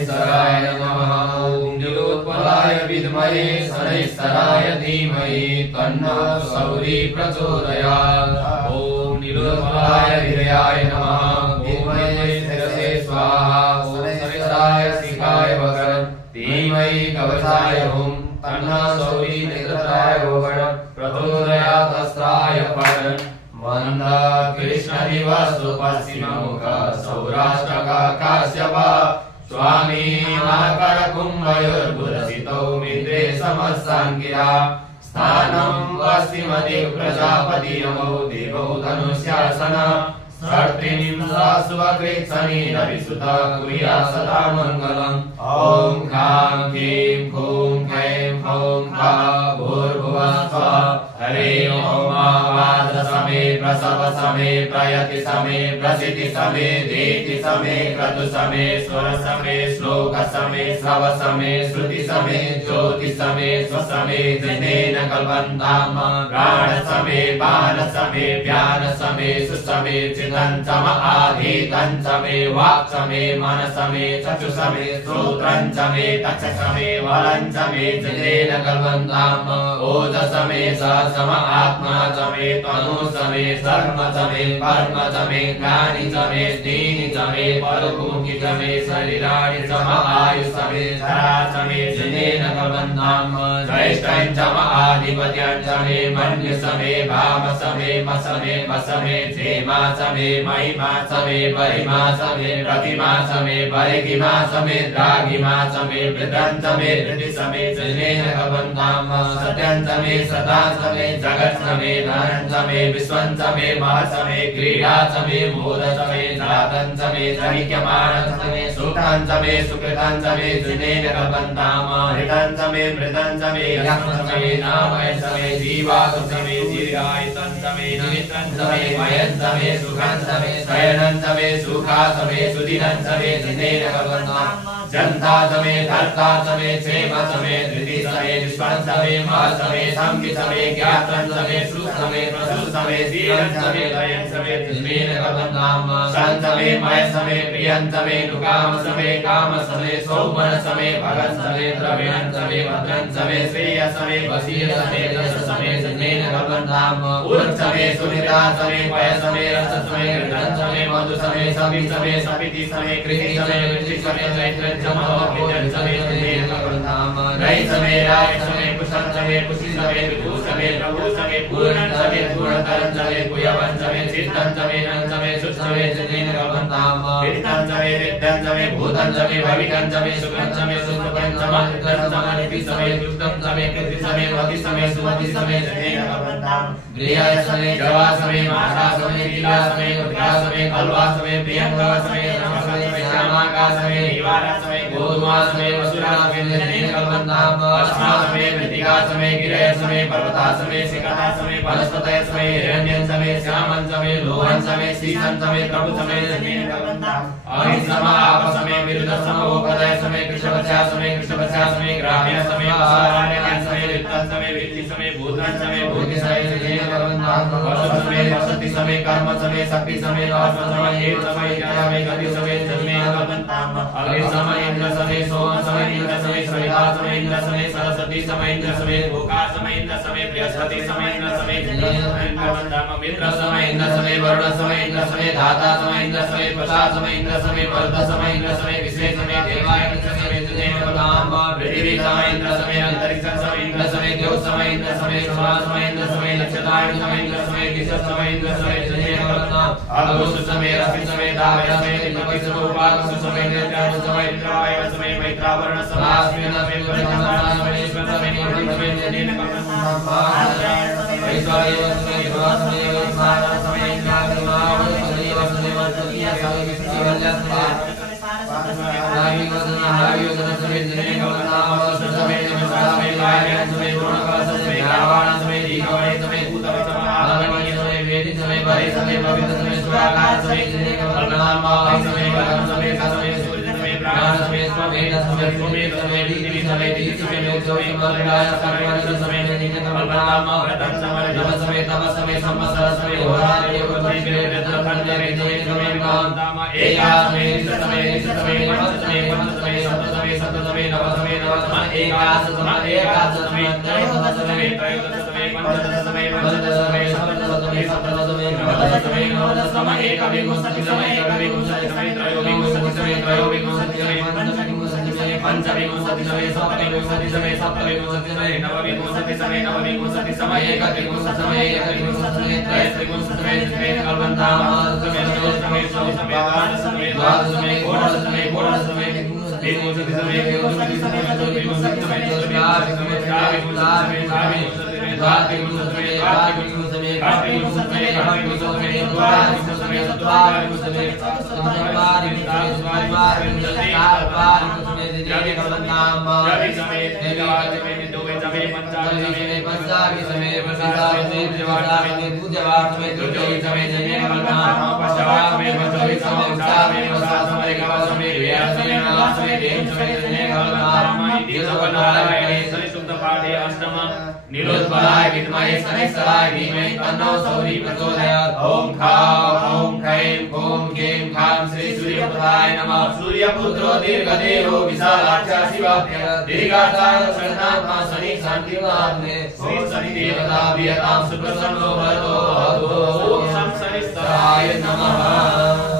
शनैश्चराय नमः। ॐ नीलोत्पलाय विद्महे शनैश्चराय धीमहि तन्नः सौरी प्रचोदयात्। ॐ नीलोत्पलाय विरयाय नमः। विद्महे शिरसे स्वाहा। ॐ शनैश्चराय शिखाय वक्रं धीमहि कवचाय हुं तन्नः सौरी नेत्रत्राय भोगं प्रचोदयात्। अस्त्राय पठन् मंद कृष्ण दिवस पश्चिममुख सौराष्ट्रक काश्यप स्वामी नाकर कुंभयोर्बुधसितौ मित्रे समस्साङ्गिरा स्थानं पश्चिमदिक् प्रजापति नमो देवौ धनुष्यासन षट्त्रिं स्वकृत्सनि रविसुता कुर्या सदा मङ्गलम्। ॐ ह्रां ह्रीं खूं खैं फौं फः भूर्भुवः स्वः। हरे ओम वाद समे प्रसव समे प्रयति समे प्रसिद्धि समे देति समे क्रतु समे स्वर समे श्लोक समे श्रव समे श्रुति समे ज्योति समे स्वसमे जनेन कल्पन्ताम प्राण समे बाण समे व्यान समे सुसमे चिदं सम आधीतं समे वाक् समे मन समे चक्षु समे श्रोत्रं समे तक्ष समे वलं समे जनेन कल्पन्ताम ओज समे सम आत्मा समे तनु समे धर्म समे कर्म समे ज्ञानि समे दीनि समे परभूमि समे शरीराणि सम आयु समे धरा समे जनेन कल्पन्ताम ज्येष्ठं सम आधिपत्यं समे मन्य समे भाम समे मसमे मसमे क्षेमा समे महिमा समे परिमा समे प्रतिमा समे परिगिमा समे द्रागिमा समे वृद्धं समे वृद्धि समे जनेन कल्पन्ताम सत्यं समे सदा समे जगत् समे धनं समे विश्वं समे महत् समे क्रीडा समे मोद समे जातं समे जनिक्यमानं समे सुखं समे सुकृतं समे जनेन कल्पन्ताम हृतं समे मृतं समे यं समे नामय समे जीवातु समे दीर्घायुतं समे निमित्तं समे वयं समे सुखं समे शयनं समे सुखा समे सुदिनं समे जनेन कल्पन्ताम जनता समे धर्ता समे क्षेम समे धृति समे विश्वं समे महत् समे संवित् समे ज्ञातं समे श्रुत समे प्रसुत समे धीरं समे दयं समे जनेन कल्पन्ताम शन समे मय समे प्रियं समे नुकाम समे काम समे सौमन समे भगत समे द्रविणं समे भद्रं समे श्रेय समे वसीय समे दश समे जनेन कल्पन्ताम उर् समे सुनिता समे पय समे रस समे घृतं समे मधु समे सवि समे सपिति समे कृति समे वृद्धि समे चैत्रं समे समे जनेन कल्पन्ताम रयि समे राय समे कुशल समे कुशि समे विभु समे प्रभु समे पूर्णं समे पूर्णतरं समे पुयवं समे चित्तं समे नं समे सुख समे जनेन कल्पन्ताम विदितं समे विद्यं समे भूतं समे भवितं समे सुखं समे सुखं समृद्धं समनिधि समे युक्तं समे कृति समे मति समे सुमति समे जनेन कल्पन्ताम गृहाय समे जवा समे मासा समे लीला समे उद्गा समे कल्वा समे प्रियंका समे समे श्यामाका समे निवारा समे गोधुमा समे वसुरा समे जनेन कल्पन्ताम अस्मा समे मृत्तिका समे गिरय समे पर्वता समे शिखता समे वनस्पतय समे हिरण्यं समे श्यामं समे लोहं समे शीतं समे प्रभु समे जनेन कल्पन्ताम अहिंसमा आप समे विरुद्ध समोपदय समे कृष्णवत्सा समे ग्राम्य समे आरण्यं समे वित्तं समे वित्ति समे भूतं समे भूति समे जनेन कल्पन्ताम वसति समे कर्म समे शक्ति समे वासव समे हेत समे ज्ञान समे गति समे जनेन कल्पन्ताम अग्नि समे इंद्र समे सोम समे इंद्र समे सविता समे इंद्र समे सरस्वती समे इंद्र समे भोगा समे इंद्र समे बृहस्पति समे इंद्र समे जनेन कल्पन्ताम मित्र समे इंद्र समे वरुण समे इंद्र समे धाता समे इंद्र समे प्रसाद समे इंद्र समे मरुत समे इंद्र समे विश्वे समे देवाय इंद्र समे जनेन कल्पन्ताम पृथ्वी समे इंद्र समे अंतरिक्ष समे इंद्र समे देव समे इंद्र समे सुमा समे इंद्र समे नक्षत्राय समे इंद्र समे दिश समे इंद्र समे जनेन कल्पन्ताम अगुस समे रवि समे दावय समे इंद्र स्वरूपाक समे इंद्र समे इंद्राय समे मैत्रावरण समास्मिन समे वर्णन समे समे निवृत्ति समे जनेन कल्पन्ताम ऐश्वर्य समे विवाह समे विस्मार समे इंद्राग्रमाव समे समे वर्तकीय समे विष्णुवल्य समे नामी वदना हारि वदना समे जनेन कल्पन्ताम समे समे वायन समे गुणकल समे रावण समे दीगवय समे भूतव समाननीय समे वेदि समे परे समे पवित्र समे सुराकार समे जनेन कल्पन्ताम समे कलम समे समे सूर्य समे प्राण समे स्वमेध समे स्वमेध समे दीति समे दीति समे लोक समे मर्याय समे समे जनेन कल्पन्ताम व्रतं समे जप समे तप समे संवत्सर समे होरात्रि योग समे वेद खंड समे जनेन कल्पन्ताम एका समे समे समे समे सप्तमे सप्तमे नवमे नवमे एकादशमे एकादशमे त्रयोदशमे त्रयोदशमे पंचदशमे पंचदशमे सप्तदशमे सप्तदशमे नवदशमे नवदशमे एकविंशतितमे एकविंशतितमे त्रयोविंशतितमे त्रयोविंशतितमे पंचविंशतितमे सप्तविंशतितमे सप्तविंशतितमे नवविंशतितमे नवविंशतितमे एकविंशतितमे एकविंशतितमे त्रयस्त्रिंशतितमे कल्पन्तामस्तमे चतुर्दशमे चतुर्दशमे द्वादशमे षोडशमे षोडशमे विंशतितमे विंशतितमे चतुर्विंशतितमे चतुर्विंशतितमे त्रयोविंशतितमे त्रयोविंशतितमे द्वाविंशतितमे द्वाविंशतितमे षड्विंशतितमे षड्विंशतितमे द्वाविंशतितमे चतुर्विंशतितमे निरुद्बलाय विद्महे शनैश्चराय धीमहि तन्नो सौरी प्रचोदयात्। ओम खां ओम ह्रीं ओम क्लीं खां श्री सूर्यपुत्राय नमः। सूर्यपुत्रो दीर्घदेहो विशालाक्षः शिवाभ्यः दीर्घाचार्य शरणात्मा शनि शान्तिर्नाथने श्री शनि देवता वियतां सुप्रसन्नो भवतो। ओम शं शनैश्चराय नमः।